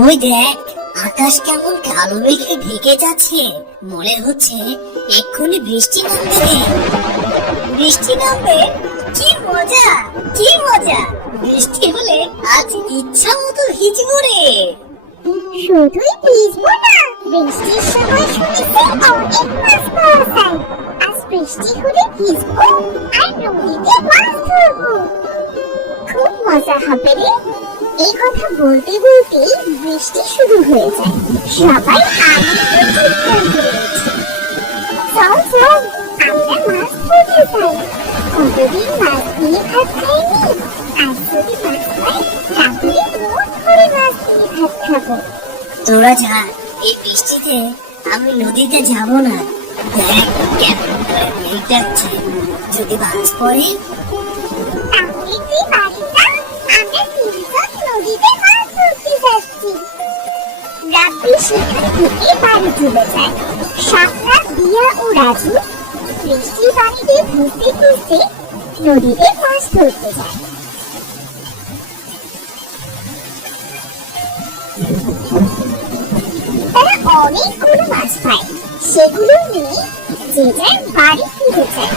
ওই দেখ, আকাশ কেমন কালো মেঘে ঢেকে যাচ্ছে। মনে হচ্ছে এক্ষুনি বৃষ্টি নামবে রে। বৃষ্টি নামবে? কি মজা, কি মজা! বৃষ্টি হলে আজ ইচ্ছা মতো ভিজবো রে। শুধুই ভিজবো না, বৃষ্টির সময় শুনেছি অনেক মাছ পাওয়া যায়। আজ বৃষ্টি হলে ভিজবো আর নদীতে মাছ ধরবো। খুব মজা হবে রে। এই কথা বলতে বলতে বৃষ্টি শুরু হয়ে যায়। সবাই আনন্দে চিৎকার করে ওঠে। চল চল, আমরা মাছ ধরতে যাই। কতদিন মাছ দিয়ে ভাত খাইনি। আজ যদি মাছ পাই তাহলে মন ভরে মাছ দিয়ে ভাত খাবো। তোরা যা, এই বৃষ্টিতে আমি নদীতে যাব না। দেখ কেমন করে মেঘ ডাকছে, যদি মাছ পড়ে। তাহলে তুই পারি না? আমরা তিনজন নদীতে মাছ ধরতে যাচ্ছি। রাব্বি সেখান থেকে বাড়ি চলে যায়। শাকরা, দিয়া ও রাজু বৃষ্টির পানিতে ভিজতে ভিজতে নদীতে মাছ ধরতে যায়। তারা অনেকগুলো মাছ পায়। সেগুলো নিয়ে যে যার বাড়ি ফিরে যায়।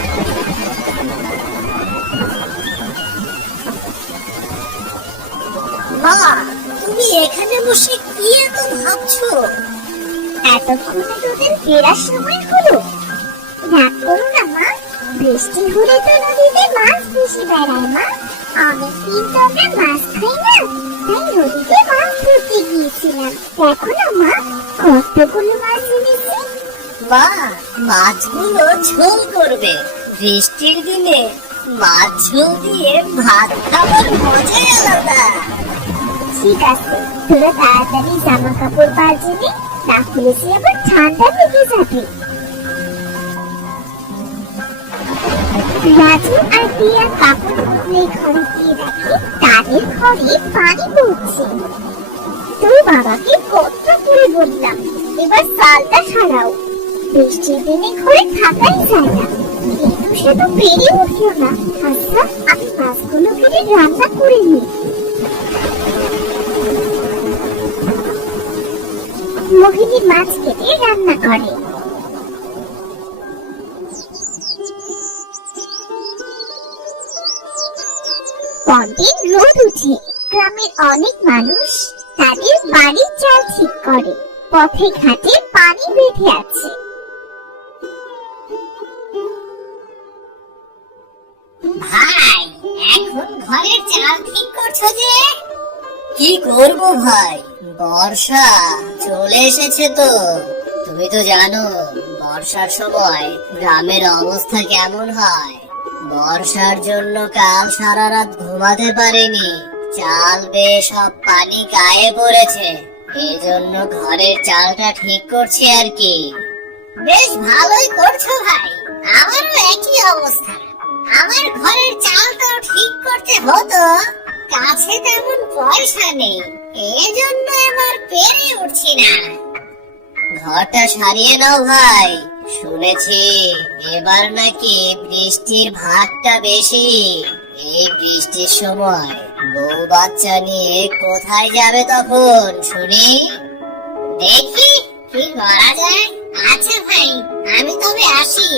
মা, তুমি এখানে বসে কি এত ভাবছো? এতক্ষণে তোদের ফেরার সময় হলো। রাগ করো না মা, বৃষ্টি হলে তো নদীতে মাছ ভেসে বেড়ায় মা। অনেকদিন তো আমরা মাছ খাই না, তাই নদীতে মাছ ধরতে গিয়েছিলাম। দেখো না মা, কতগুলো মাছ এনেছি। মা, মাছগুলো ঝোল করবে। বৃষ্টির দিনে মাছ ঝোল দিয়ে ভাত খাবার মজাই আলাদা। ঠিক আছে, তোরা তাড়াতাড়ি জামা কাপড় পাল্টে নে, না হলে সে আবার ঠান্ডা লেগে যাবে। রাজু আর দিয়া কাপড় বদলে ঘরে গিয়ে দেখে তাদের ঘরে পানি পড়ছে। তোর বাবাকে কত করে বললাম এবার চালটা সারাও, বৃষ্টির দিনে ঘরে থাকাই যায় না, কিন্তু সে তো পেরে উঠলো না। আচ্ছা, আমি মাছগুলো কেটে রান্না করে নিই। মোহিনী মাছ কেটে রান্না করে। পরদিন রোদ উঠে গ্রামের অনেক মানুষ তাদের বাড়ির চাল ঠিক করে। পথে ঘাটে পানি বেঁধে আছে। ভাই, এখন ঘরের চাল ঠিক করছো যে? কি করব ভাই, বর্ষা চলে এসেছে তো। তুমি তো জানো বর্ষার সময় গ্রামের অবস্থা কেমন হয়। বর্ষার জন্য কাল সারা রাত ঘুমাতে পারিনি। চাল বেয়ে সব পানি গায়ে পড়েছে, এজন্য ঘরের চালটা ঠিক করছি আর কি। বেশ ভালোই করছো ভাই, আমারও একই অবস্থা। আমার ঘরের চালটাও ঠিক করতে হতো, কাছে তেমন পয়সা নেই, এজন্য এবার পেরে উঠছি না। ঘরটা সারিয়ে নাও ভাই, শুনেছি এবার নাকি বৃষ্টির ভাগটা বেশি। এই বৃষ্টির সময় বউ বাচ্চা নিয়ে কোথায় যাবে তখন শুনি? দেখি কি করা যায়। আচ্ছা ভাই, আমি তবে আসি।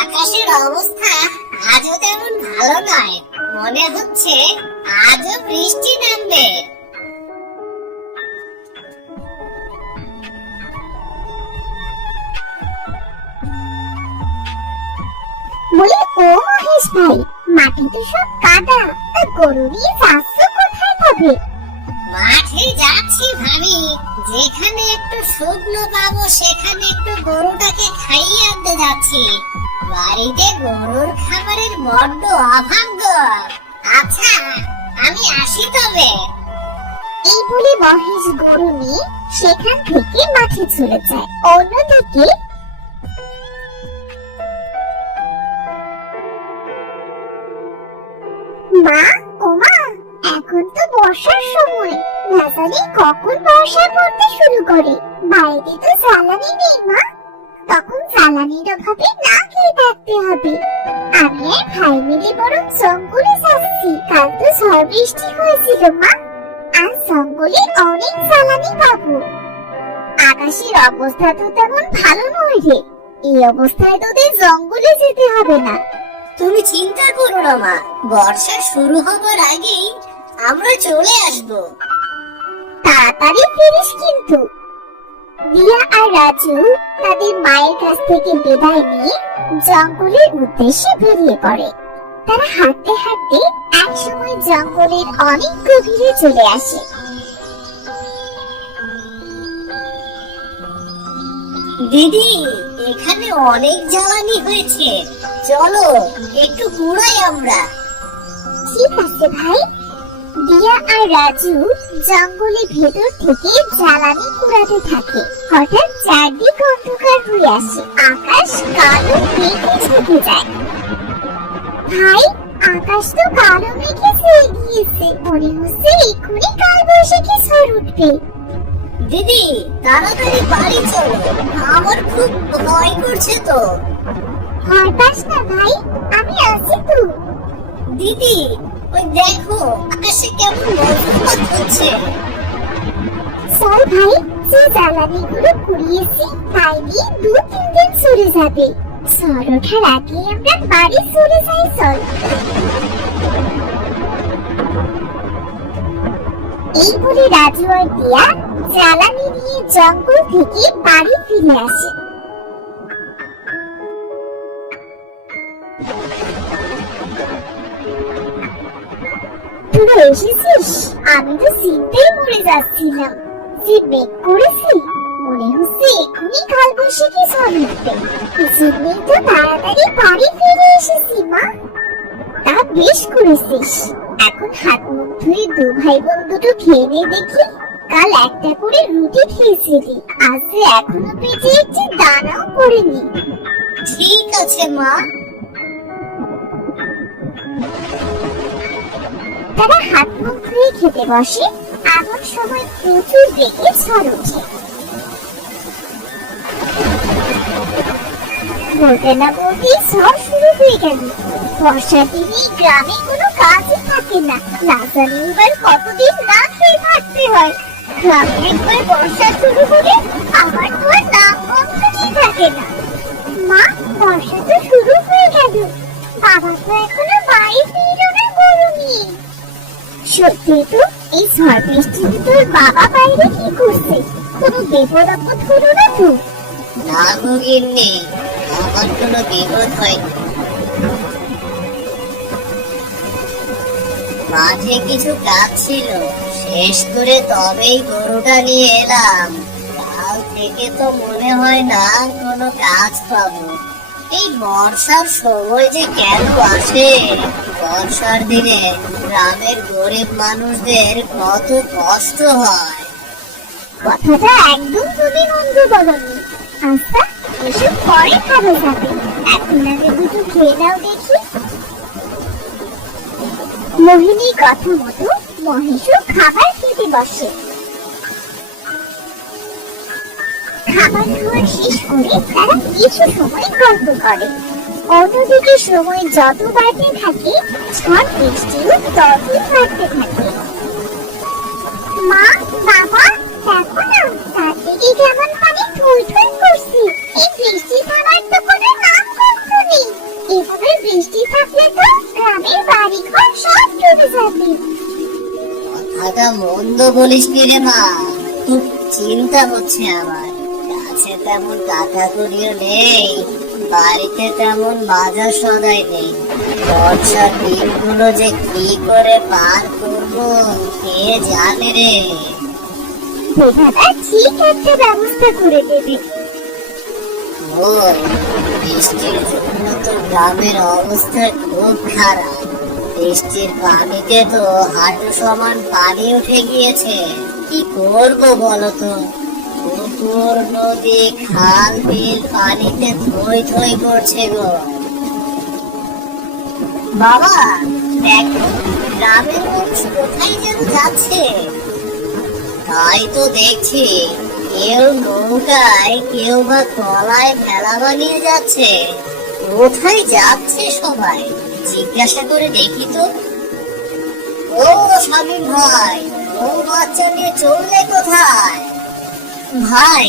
আকাশের অবস্থা আজও তেমন ভালো নয়, মনে হচ্ছে আজও বৃষ্টি নামবে। বলে, ও মহেশ ভাই, মাটি তো সব কাদা, তা গরু নিয়ে যাচ্ছ কোথায় তবে? মাঠে যাচ্ছি ভাবি, যেখানে একটু শুকনো পাবো সেখানে একটু গরুটাকে খাইয়ে আনতে যাচ্ছি। বাড়িতে গরুর খাবারের বড্ড অভাব গো। আচ্ছা, আমি আসি তবে। এই বলে মহেশ গরু নিয়ে সেখান থেকে মাঠে চলে যায়। অন্যদিকে মা, ও মা, এখন তো বর্ষার সময়, না জানি কখন বর্ষা পড়তে শুরু করে। বাড়িতে তো জ্বালানি নেই মা, তখন জ্বালানির অভাবে না খেয়ে থাকতে হবে। আমি আর ভাই মিলে বরং জঙ্গলে যাচ্ছি। কাল তো ঝড় বৃষ্টি হয়েছিল মা, আজ জঙ্গলে অনেক জ্বালানি পাবো। আকাশের অবস্থা তো তেমন ভালো নয় রে। এই অবস্থায় তোদের জঙ্গলে যেতে হবে না। তুমি চিন্তা করো না মা, বর্ষা শুরু হবার আগেই আমরা চলে আসবো। তাড়াতাড়ি ফিরিস কিন্তু। দিয়া আর রাজু তাদের মায়ের কাছ থেকে বিদায় নিয়ে জঙ্গলের উদ্দেশ্যে বেরিয়ে পড়ে। তারা হাঁটতে হাঁটতে একসময় জঙ্গলের অনেক গভীরে চলে আসে। দিদি, এখানে অনেক জ্বালানি হয়েছে, চলো একটু কুড়াই আমরা। ঠিক আছে ভাই। দিয়া আর রাজু জঙ্গলের ভেতর থেকে জ্বালানি কুড়াতে থাকে। হঠাৎ চারদিক অন্ধকার হয়ে আসে, আকাশ কালো মেঘে ঢেকে যায়। ভাই, আকাশ তো কালো মেঘে ছেয়ে গিয়েছে, মনে হচ্ছে এক্ষুনি কালবৈশাখী ঝড় উঠবে। দিদি, তাড়াতাড়ি বাড়ি চলো, আমার খুব ভয় করছে তো। ভয় পাস না ভাই, আমি আছি তো। দিদি, ওই দেখো আকাশে কেমন বজ্রপাত হচ্ছে। চল ভাই, যে জ্বালানিগুলো কুড়িয়েছি তাই দিয়ে 2-3 দিন চলে যাবে। ঝড় ওঠার আগে আমরা বাড়ি চলে যাই। চল। এই বলে রাজু আর দিয়া জ্বালানি নিয়ে জঙ্গল থেকে বাড়ি ফিরে আসে। তুই এসেছিস? আমি তো চিন্তায় মরে যাচ্ছিলাম। যে মেঘ করেছি, মনে হচ্ছে এক্ষুনি কালবৈশাখী ঝড় উঠবে। এজন্যই তো তাড়াতাড়ি বাড়ি ফিরে এসেছি মা। তা বেশ করেছিস। এখন হাত মুখ ধুয়ে 2 ভাই বোন দুটো খেয়ে নে দেখি। কাল একটা করে রুটি খেয়েছিলি, আজ যে এখনো পেটে একটি দানাও পড়েনি। ঠিক আছে মা। তারা হাত মুখ ধুয়ে খেতে বসে। এমন সময় প্রচুর বেগে ঝড় ওঠে। বলতে না বলতেই ঝড় শুরু হয়ে গেল। বর্ষার দিনে গ্রামে কোনো কাজই থাকে না, না জানি এবার কতদিন না খেয়ে থাকতে হয়। গ্রামে একবার বর্ষা শুরু হলে আমার তো আর নাম গন্ধই থাকে না। মা, বর্ষা তো শুরু হয়ে গেল, বাবা তো এখনো বাড়ি ফিরলো না গরু নিয়ে। সত্যি তো, এই ঝড় বৃষ্টিতে তোর বাবা বাইরে কি করছে? কোনো বিপদ আপদ হলো না তো? না গো গিন্নি, আমার কোনো বিপদ হয়নি। মাঠে কিছু কাজ ছিল, শেষ করে তবেই গরুটা নিয়ে এলাম। কাল থেকে তো মনে হয় না কোনো কাজ পাবো। এই বর্ষার সময় যে কেন আসে? বর্ষার দিনে গ্রামের গরিব মানুষদের কত কষ্ট হয়। কথাটা একদম তুমি মন্দ বলনি। আচ্ছা, এসব পরে খাওয়া যাবে, এখন আগে দুটো খেয়ে নাও দেখি। মোহিনীর কথা মতো মহেশও খাবার খেতে বসে। খাবার খাওয়া শেষ করে তারা কিছু সময় গল্প করে। অন্যদিকে সময় যত বাড়তে থাকে, ঝড় বৃষ্টিও ততই বাড়তে থাকে। মা, বাবা, দেখো না, চারদিকে কেমন পানি থই থই করছে। এই বৃষ্টি থামার তো কোনো নাম গন্ধ নেই। এভাবে বৃষ্টি থাকলে তো গ্রামের বাড়িঘর সব ডুবে যাবে। কথাটা মন্দ বলিস নি রে মা, খুব চিন্তা হচ্ছে আমার। কাছে তেমন টাকা করিও নেই, বাড়িতে তেমন বাজার সদাই নেই। বর্ষার দিনগুলো যে কি করে পার করবো কে জানে রে। বিধাতা ঠিক একটা ব্যবস্থা করে দেবে। ওই বৃষ্টির জন্য তো গ্রামের অবস্থা খুব খারাপ। বৃষ্টির পানিতে তো হাঁটু সমান পানি উঠে গিয়েছে। কি করবো বলতো? পুকুর, নদী, খাল, বিল পানিতে থই থই করছে গো। বাবা, দেখো গ্রামের মানুষ কোথায় যেন যাচ্ছে। তাই তো দেখছি, কেউ নৌকায়, কেউ বা তলায় ভেলা বানিয়ে যাচ্ছে। কোথায় যাচ্ছে সবাই জিজ্ঞাসা করে দেখি তো। ও শামীম ভাই, বউ বাচ্চা নিয়ে চললে কোথায়? ভাই,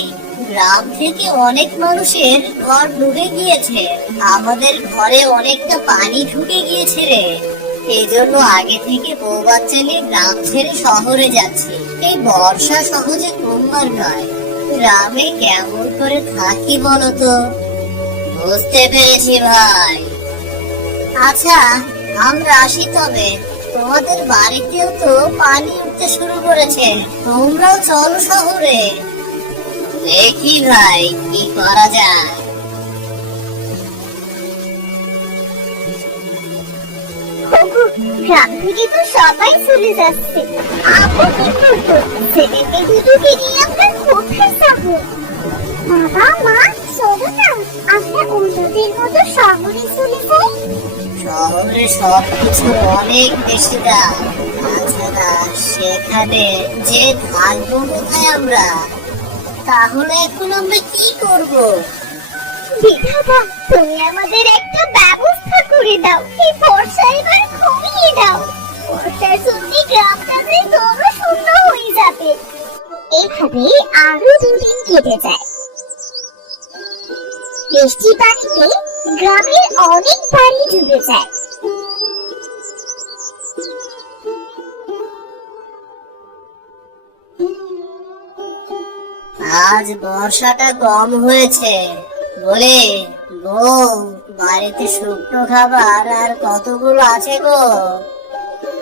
গ্রাম থেকে অনেক মানুষের ঘর ডুবে গিয়েছে, আমাদের ঘরে অনেকটা পানি ঢুকে গিয়েছে রে। এই জন্য আগে থেকে বউ বাচ্চা নিয়ে গ্রাম ছেড়ে শহরে যাচ্ছি। এই বর্ষা সহজে কমবার নয়, গ্রামে কেমন করে থাকি বলতো? বুঝতে পেরেছি ভাই। আচ্ছা, আমরা আসি তবে। তোমাদের বাড়িতেও তো পানি উঠতে শুরু করেছে, তোমরাও চলো শহরে। দেখি ভাই কি করা যায়। ওগো, গ্রাম থেকে তো সবাই চলে যাচ্ছে, আমরা কি করবো? ছেলেকে দুটোকে নিয়ে আমরা কোথায় যাবো? বাবা মা, চলো না আমরা অন্যদের মতো শহরে চলে যাই। শহরে সবকিছু অনেক বেশি দাম, তাছাড়া সেখানে যে থাকবো কোথায় আমরা? তাহলে এখন আমরা কি করব? বিধাতা, তুমি আমাদের একটা ব্যবস্থা করে দাও। এই বর্ষা এবার কমিয়ে দাও। বর্ষার জন্য গ্রামটা যে জনশূন্য হয়ে যাবে। এভাবে আরো 2 দিন কেটে যায়। বৃষ্টি পানিতে গ্রামের অনেক বাড়ি ডুবে যায়। আজ বর্ষাটা কম হয়েছে বলে বউ, বাড়িতে শুকনো খাবার আর কতগুলো আছে গো?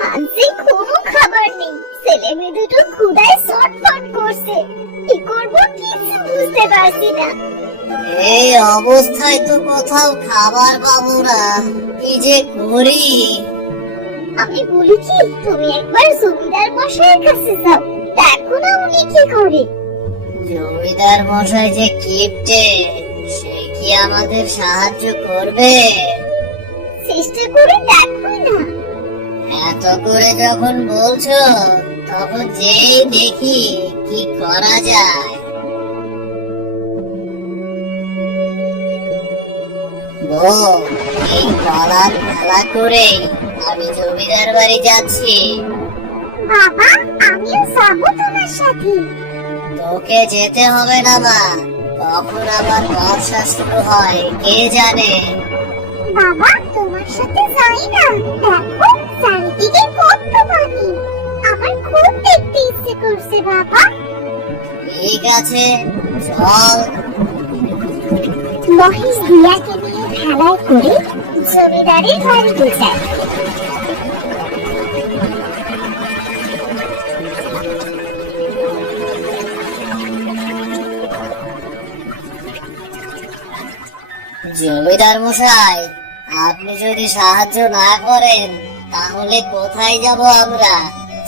আজ যে কোনো খাবার নেই, ছেলে মেয়ে দুটো ক্ষুধায় ছটফট করছে। কি করবো কিছু বুঝতে পারছি না। এই অবস্থায় তো কোথাও খাবার পাবো না, কি যে করি। আমি বলি কি, তুমি একবার জমিদার মশাইয়ের কাছে যাও, দেখো না উনি কি করে। জমিদার মশাই যে কিপটে, সে কি আমাদের সাহায্য করবে? চেষ্টা করে দেখো না। এত করে যখন বলছো, তখন যেই দেখি কি করা যায়। বউ, এই কলার খেলা করে আমি জমিদার বাড়ি যাচ্ছি। বাবা, আমিও যাবো তোমার সাথে। তোকে যেতে হবে না মা, কখন আবার বর্ষা শুরু হয় কে জানে। বাবা, তোমার সাথে যাই না, দেখো চারিদিকে কত পানি। আমার খুব দেখতে ইচ্ছে করছে বাবা। ঠিক আছে, চল। মহেশ দিয়াকে নিয়ে ভেলায় করে জমিদারের বাড়িতে যায়। জমিদার মশাই, আপনি যদি সাহায্য না করেন তাহলে কোথায় যাব আমরা?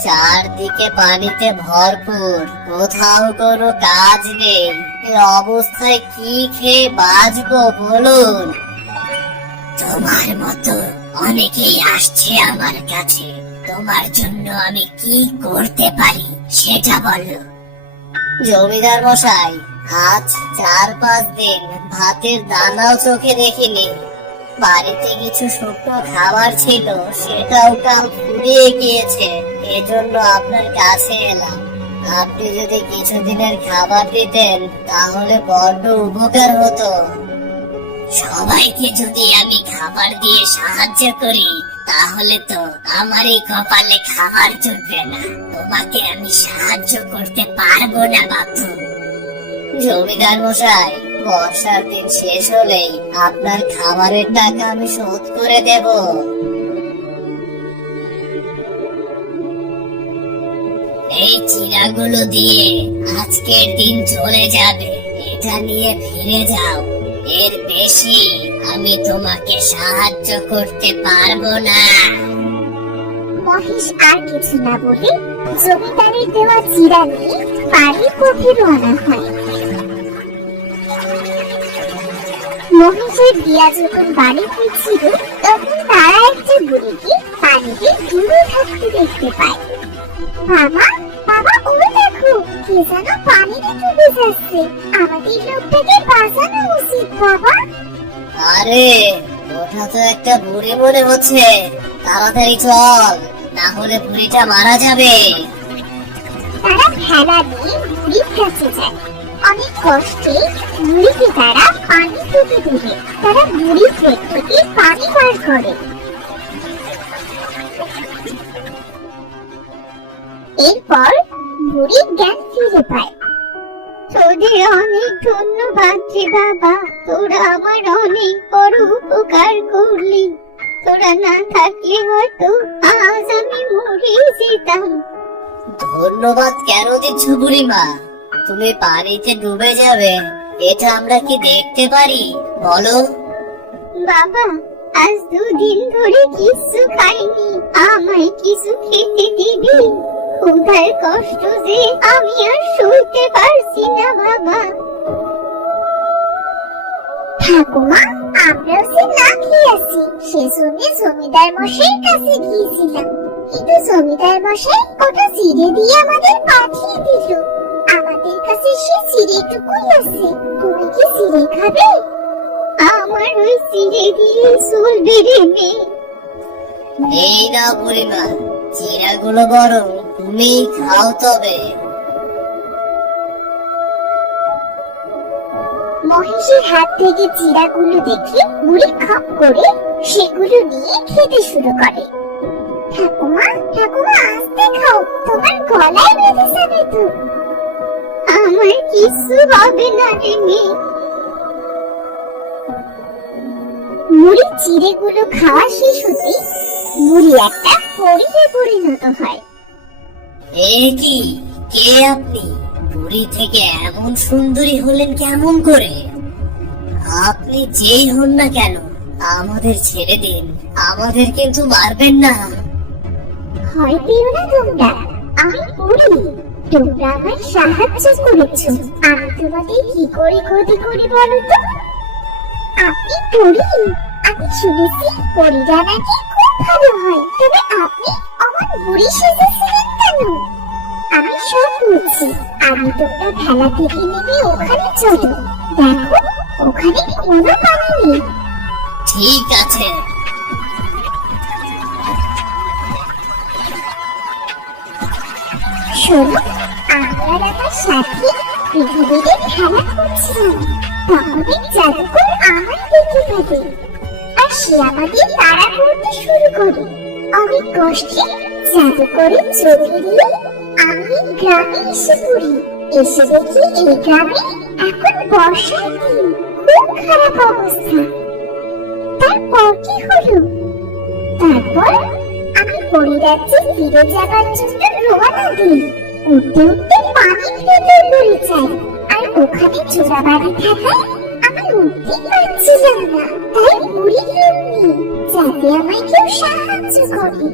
চারদিকে পানিতে ভরপুর, কোথাও কোনো কাজ নেই। এই অবস্থায় কি খেয়ে বাঁচবো বলুন? তোমার মতো অনেকেই আসছে আমার কাছে, তোমার জন্য আমি কি করতে পারি সেটা বলো। জমিদার মশাই, আজ 4-5 দিন ভাতের দানাও চোখে দেখিনি। বাড়িতে কিছু শুকনো খাবার ছিল, সেটাও কাল ফুরিয়ে গিয়েছে। এজন্য আপনার কাছে এলাম। আপনি যদি কিছুদিনের খাবার দিতেন তাহলে বড্ড উপকার হতো। সবাইকে যদি আমি খাবার দিয়ে সাহায্য করি তাহলে তো আমারই কপালে খাবার জুটবে না। তোমাকে আমি সাহায্য করতে পারবো না বাপু। জমিদার মশাই, বর্ষার দিন শেষ হলেই আপনার খাবারের টাকা আমি শোধ করে দেব। এই চিরাগুলো দিয়ে আজকের দিন চলে যাবে, এটা নিয়ে ফিরে যাও। এর বেশি আমি তোমাকে সাহায্য করতে পারবো না। মহেশ আর কিছু না বলে জমিদারের দেওয়া চিরা নিয়ে বাড়ির পথে রওনা হয়। মহেশের দিয়া যখন বাড়ি ফিরছিল তখন তারা একটা বুড়িকে পানিতে ডুবে থাকতে দেখতে পায়। বাবা, বাবা, ও দেখো, কে যেন পানিতে ডুবে যাচ্ছে। আমাদের লোকটাকে বাঁচানো উচিত বাবা। আরে, ওটা তো একটা বুড়ি মনে হচ্ছে। তাড়াতাড়ি চল, না হলে বুড়িটা মারা যাবে। ভেলা নিয়ে বুড়ির কাছে যায়। অনেক কষ্টে বুড়িকে তারা পানি থেকে দিবে। তারা বুড়ির পেট থেকে পানি বার করে। এরপর বুড়ি জ্ঞান ফিরে পায়। তোদের অনেক ধন্যবাদ রে বাবা, তোরা আমার অনেক বড় উপকার করলি। তোরা না থাকলে হয়তো আজ আমি মরে যেতাম। ধন্যবাদ কেন দিচ্ছ বুড়িমা? তুমি পানিতে ডুবে যাবে এটা আমরা কি দেখতে পারি বলো? বাবা, আজ 2 দিন ধরে কিছু খাইনি, আমায় কিছু খেতে দিবি? ক্ষুধার কষ্ট যে আমি আর সইতে পারছি না বাবা। ঠাকুমা, আমরাও যে না খেয়ে আছি, সেজন্য জমিদার মশাইয়ের কাছে গিয়েছিলাম। কিন্তু জমিদার মশাই ওটা চিড়ে দিয়ে আমাদের পাঠিয়ে দিল। আমাদের কাছে সে চিড়েটুকুই আছে। তুমি কি চিড়ে খাবে? আমার ওই চিড়ে দিয়ে চলবে রে মেয়ে। এই না বুড়িমা, চিড়াগুলো বরং তুমি খাও তবে। মহেশের হাত থেকে চিড়াগুলো দেখে বুড়ি খপ করে সেগুলো নিয়ে খেতে শুরু করে। ঠাকুমা, ঠাকুমা আস্তে খাও, তোমার গলায় বেঁধে যাবে তো। আমার কিছু হবে না রে মেয়ে। বুড়ি চিড়েগুলো খাওয়া শেষ হতে বুড়ি একটা পরীতে পরিণত হয়। এ কি, কে আপনি? বুড়ি থেকে এমন সুন্দরী হলেন কেমন করে? আপনি যেই হন না কেন আমাদের ছেড়ে দিন, আমাদের কিন্তু মারবেন না। ভয় পেও না তোমরা, আমি বুড়ি। তোমরা আমায় সাহায্য করেছো, আমি তোমাদের কি করে ক্ষতি করি বলো তো? আপনি বুড়ি? আমি শুনেছি পরীরা নাকি খুব ভালো হয়, তবে আপনি আমার বুড়ি সেজেছিলেন কেন? আমি সব বলছি, আমি তোমরা ভেলা থেকে নেমে ওখানে চলো। দেখো, ওখানে কোনো পানি নেই। ঠিক আছে। শোনো, আমি আর আমার সাথী পৃথিবীতে খেলা করছিলাম। তখন এক জাদুকর আমায় দেখতে পাবে, আর সে আমাদের তাড়া করতে শুরু করে। অনেক কষ্টে জাদুকরের চোখ এড়িয়ে আমি এই গ্রামে এসে পড়ি। এসে দেখি এই গ্রামে এখন বর্ষার দিন, খুব খারাপ অবস্থা। তারপর কি হলো? তারপর আমি পরিরাজ্যে ফিরে যাবার জন্য রওনা দিই। উঠতে উঠতে পানির ভেতর পড়ে যাই, আর ওখানে চোরাবাড়ি থাকায় আমি উঠতে পারছিলাম না। তাই বুড়ি রূপ নিই, যাতে আমায় কেউ সাহায্য করে।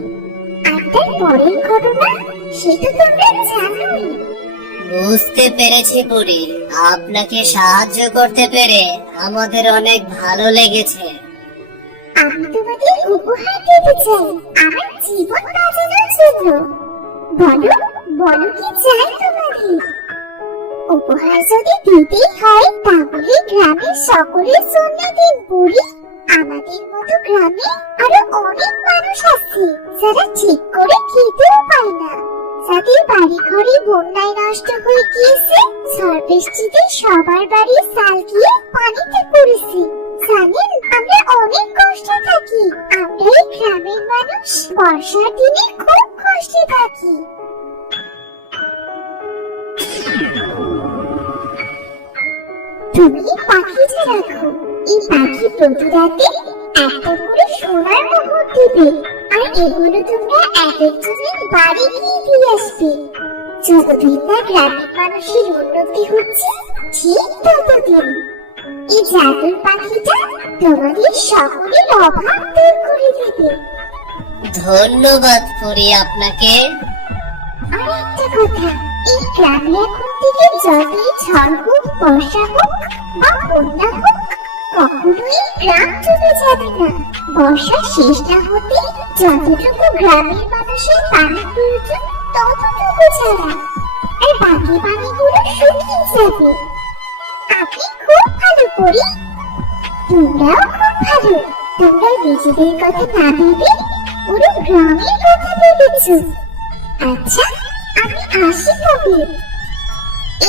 আর তার পরের ঘটনা সে তো তোমরা জানোই। বুঝতে পেরেছি বুড়ি, আপনাকে সাহায্য করতে পেরে আমাদের অনেক ভালো লেগেছে। আমি তোমাদের উপহার দিতে চাই আমার জীবন বাঁচানোর জন্য। বলো, বলো কি চাই তোমাদের? উপহার যদি দিতেই হয় তাহলে গ্রামের সকলের জন্য দিন বুড়ি। আমাদের মতো গ্রামে আরো অনেক মানুষ আছে যারা ঠিক করে খেতেও পায় না, যাদের বাড়ি ঘরে বন্যায় নষ্ট হয়ে গিয়েছে, ঝড় বৃষ্টিতে সবার বাড়ির চাল গিয়ে পানিতে পড়েছে। জানেন, আমরা অনেক কষ্টে থাকি। আমরা এই গ্রামের মানুষ বর্ষার দিনে খুব কষ্টে থাকি। তুমি পাখিটা রাখো, এই পাখি প্রতি রাতে একটা করে সোনার মোহর দিবে, আর এগুলো তোমরা এক একজনের বাড়ি গিয়ে দিয়ে আসবে। যতদিন না গ্রামের মানুষের উন্নতি হচ্ছে ঠিক ততদিন এই জাদুর পাখিটা তোমাদের সকলের অভাব দূর করে দেবে। ধন্যবাদ বুড়ি আপনাকে। আর একটা কথা, এই গ্রামে এখন থেকে যতই ঝড় হোক, বর্ষা হোক বা বন্যা হোক, কখনোই গ্রাম ডুবে যাবে না। বর্ষা শেষ না হতে যতটুকু গ্রামের মানুষের পানি প্রয়োজন ততটুকু ছাড়া, আর বাকি পানিগুলো শুকিয়ে যাবে। আপনি খুব ভালো করি, তোমরাও খুব ভালো। তোমরা নিজেদের কথা না ভেবে পুরো গ্রামের কথা ভেবেছো। আচ্ছা, আমি আসি তবে।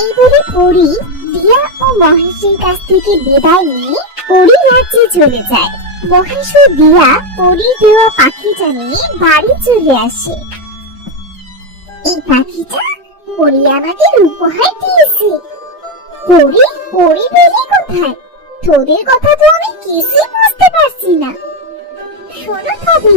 এই বলে পরি দিয়া ও মহেশের কাছ থেকে বিদায় নিয়ে পরি রাজ্যে চলে যায়। মহেশ ও দিয়া পরির দেওয়া পাখিটা নিয়ে বাড়ি চলে আসে। এই পাখিটা পরি আমাদের উপহার দিয়েছে। পরি পরি বেলি কোথায়? তোদের কথা তো আমি কিছুই বুঝতে পারছি না। শোনো তবে।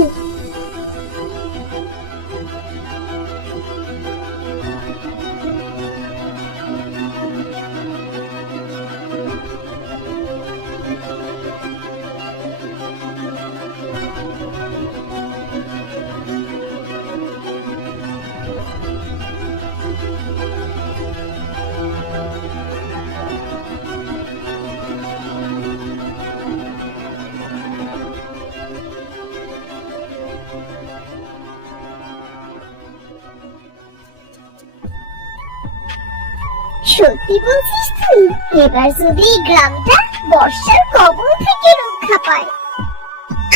সত্যি বলছিস তুই? এবার যদি এই গ্রামটা বর্ষার কবল থেকে রক্ষা পায়।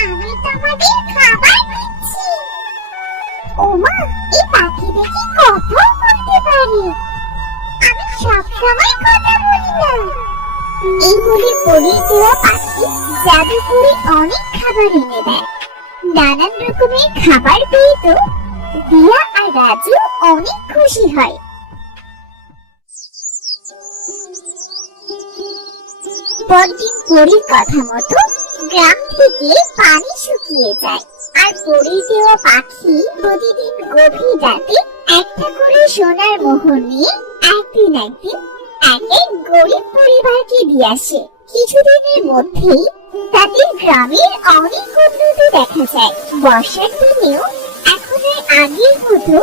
আমি তোমাদের খাবার দিচ্ছি। ওমা, এই পাখি দেখি কথা বলতে পারে। আমি সবসময় কথা বলি না। এই বলে পরির দেওয়া পাখি জাদু করে অনেক খাবার এনে দেয়। নানান রকমের খাবার পেয়ে তো দিয়া আর রাজু অনেক খুশি হয়। পরদিন পরীর কথা মতো গ্রাম থেকে পানি শুকিয়ে যায়, আর পরীর দেওয়া পাখি প্রতিদিন গভীর রাতে একটা করে সোনার মোহর নিয়ে একদিন এক এক গরিব পরিবারকে দিয়ে আসে। কিছুদিনের মধ্যেই তাদের গ্রামের অনেক উন্নতি দেখা যায়। বর্ষার দিনেও এখন আর আগের মতো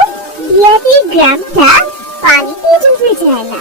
দিয়াদের গ্রামটা পানিতে ডুবে যায় না।